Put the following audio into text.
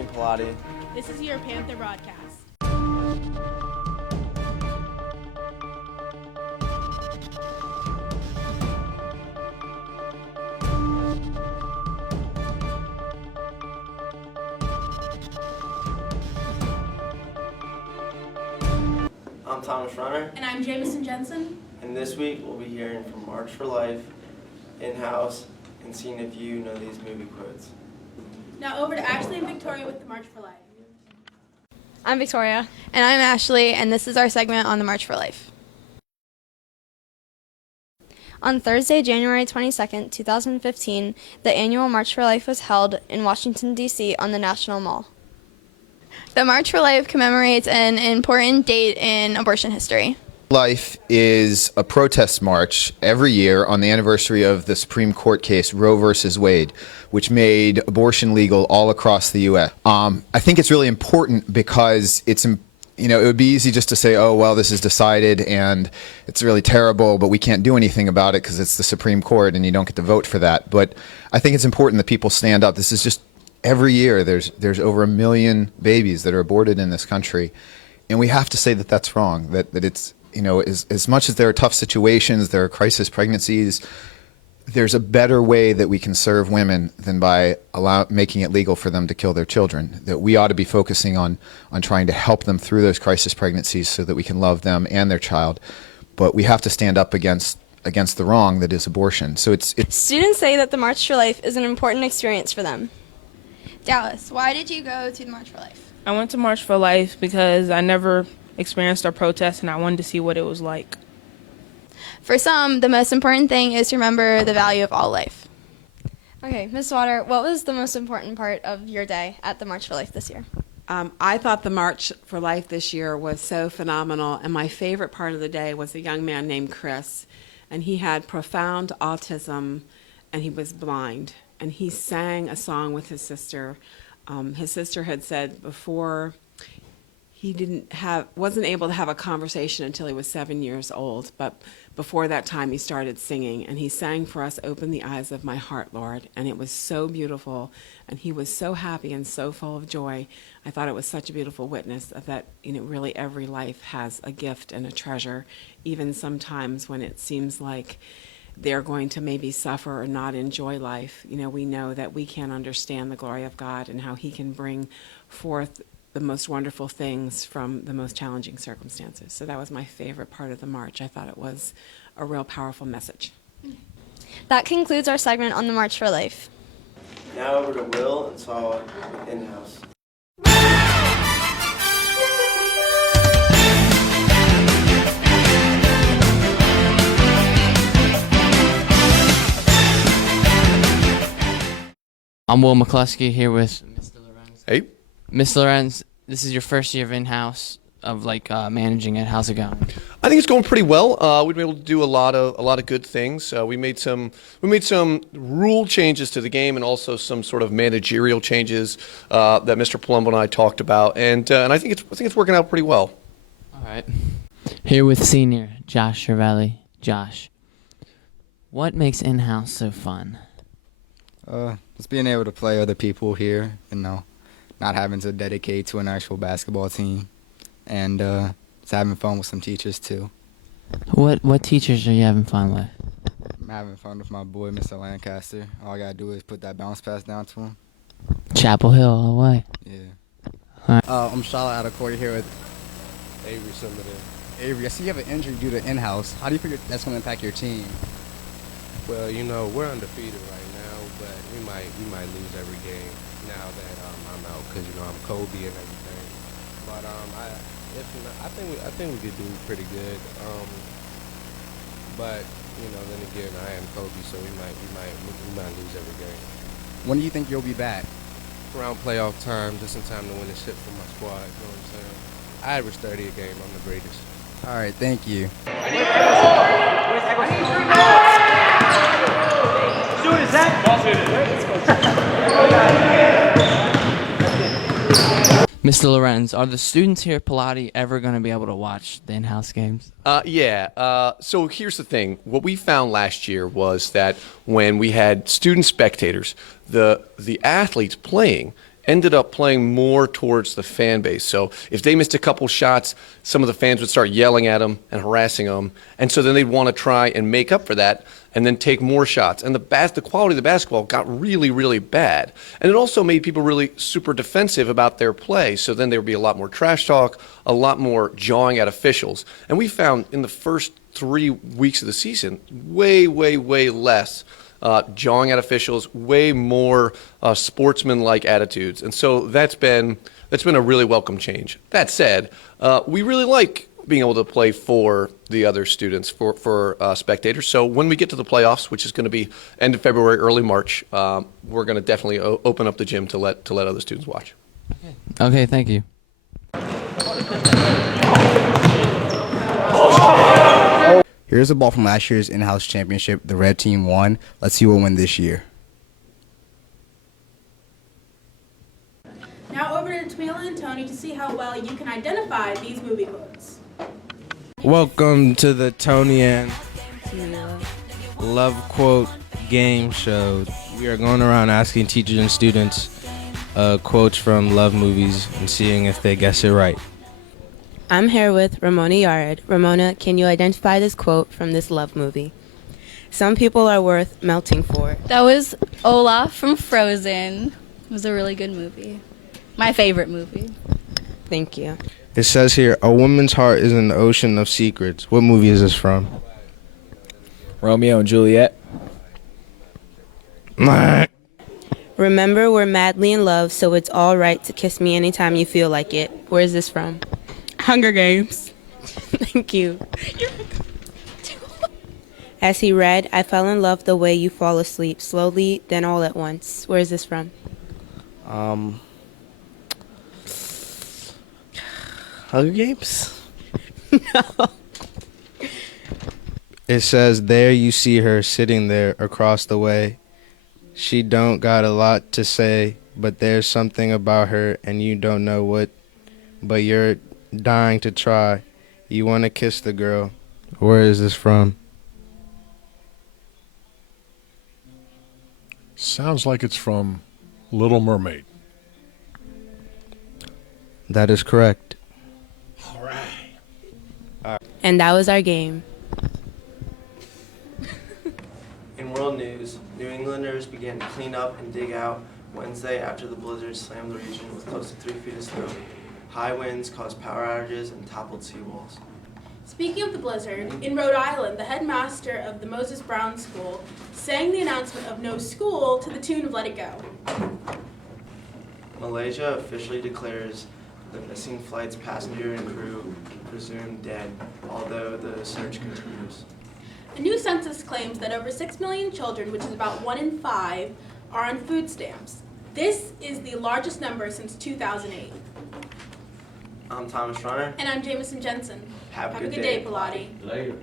Tony Pilati. This is your Panther broadcast. I'm Thomas Runner, And I'm Jameson Jensen. and this week we'll be hearing from March for Life, in-house, and seeing if you know these movie quotes. Now over to Ashley and Victoria with the March for Life. I'm Victoria. And I'm Ashley, and this is our segment on the March for Life. On Thursday, January 22nd, 2015, the annual March for Life was held in Washington, D.C. on the National Mall. The March for Life commemorates an important date in abortion history. Life is a protest march every year on the anniversary of the Supreme Court case Roe versus Wade, which made abortion legal all across the U.S. I think it's really important because it would be easy just to say, oh, well, this is decided and it's really terrible, but we can't do anything about it because it's the Supreme Court and you don't get to vote for that. But I think it's important that people stand up. This is just every year there's over 1 million babies that are aborted in this country. And we have to say that that's wrong, that it's, as much as there are tough situations, there are crisis pregnancies, there's a better way that we can serve women than by making it legal for them to kill their children. That we ought to be focusing on trying to help them through those crisis pregnancies so that we can love them and their child. But we have to stand up against the wrong that is abortion. So it's Students say that the March for Life is an important experience for them. Dallas, why did you go to the March for Life? I went to March for Life because I never experienced a protest and I wanted to see what it was like. For some, the most important thing is to remember the value of all life. Okay, Ms. Water, what was the most important part of your day at the March for Life this year? I thought the March for Life this year was so phenomenal, and my favorite part of the day was a young man named Chris, and he had profound autism, and he was blind, and he sang a song with his sister. His sister had said before he wasn't able to have a conversation until he was 7 years old, but before that time he started singing, and he sang for us, "Open the Eyes of My Heart, Lord," and it was so beautiful, and he was so happy and so full of joy. I thought it was such a beautiful witness that really every life has a gift and a treasure, even sometimes when it seems like they're going to maybe suffer or not enjoy life. We know that we can understand the glory of God and how he can bring forth the most wonderful things from the most challenging circumstances. So that was my favorite part of the march. I thought it was a real powerful message. That concludes our segment on the March for Life. Now over to Will and Sawa with in-house. I'm Will McCluskey here with Mr. Lorenz. Hey. Mr. Lorenz, this is your first year of in-house of managing it. How's it going? I think it's going pretty well. We've been able to do a lot of good things. We made some rule changes to the game and also some sort of managerial changes that Mr. Palumbo and I talked about, and I think it's working out pretty well. All right. Here with senior Josh Cervelli. Josh, what makes in-house so fun? Just being able to play other people here, not having to dedicate to an actual basketball team, and just having fun with some teachers too. What teachers are you having fun with? I'm having fun with my boy, Mr. Lancaster. All I gotta do is put that bounce pass down to him. Chapel Hill, all the way. Yeah. I'm Charlotte Adekoya here with Avery Summerton. Avery. I see you have an injury due to in-house. How do you figure that's going to impact your team? Well, we're undefeated right now, but we might lose every game now that I'm out because I'm Kobe and everything. But I think we could do pretty good. But then again, I am Kobe, so we might lose every game. When do you think you'll be back? Around playoff time, just in time to win a ship for my squad. You know what I'm saying? I average 30 a game. I'm the greatest. All right, thank you. Mr. Lorenz, are the students here at Pilati ever going to be able to watch the in-house games? Yeah. So here's the thing. What we found last year was that when we had student spectators, the athletes playing ended up playing more towards the fan base. So if they missed a couple shots, some of the fans would start yelling at them and harassing them. And so then they'd want to try and make up for that and then take more shots. And the quality of the basketball got really, really bad. And it also made people really super defensive about their play. So then there would be a lot more trash talk, a lot more jawing at officials. And we found in the first 3 weeks of the season, way, way, way less jawing at officials, way more sportsman-like attitudes. And so that's been a really welcome change. That said, we really like being able to play for the other students, for spectators. So when we get to the playoffs, which is going to be end of February, early March, we're going to definitely open up the gym to let other students watch. Okay, thank you. Here's a ball from last year's in-house championship. The red team won. Let's see who will win this year. Now over to Tamila and Tony to see how well you can identify these movie quotes. Welcome to the Tony and Tamila Love Quote Game Show. We are going around asking teachers and students quotes from love movies and seeing if they guess it right. I'm here with Ramona Yard. Ramona, can you identify this quote from this love movie? Some people are worth melting for. That was Olaf from Frozen. It was a really good movie. My favorite movie. Thank you. It says here, a woman's heart is an ocean of secrets. What movie is this from? Romeo and Juliet. Remember, we're madly in love, so it's all right to kiss me anytime you feel like it. Where is this from? Hunger Games. Thank you. As he read, I fell in love the way you fall asleep, slowly, then all at once. Where is this from? Hunger Games? No. It says, there you see her sitting there across the way. She don't got a lot to say, but there's something about her and you don't know what, but you're dying to try. You want to kiss the girl. Where is this from? Sounds like it's from Little Mermaid. That is correct. All right. And that was our game. In world news, New Englanders began to clean up and dig out Wednesday after the blizzard slammed the region with close to 3 feet of snow. High winds caused power outages and toppled seawalls. Speaking of the blizzard, in Rhode Island, the headmaster of the Moses Brown School sang the announcement of no school to the tune of Let It Go. Malaysia officially declares the missing flight's passenger and crew presumed dead, although the search continues. A new census claims that over 6 million children, which is about 1 in 5, are on food stamps. This is the largest number since 2008. I'm Thomas Runner. And I'm Jameson Jensen. Have a good day, Pilati. Later.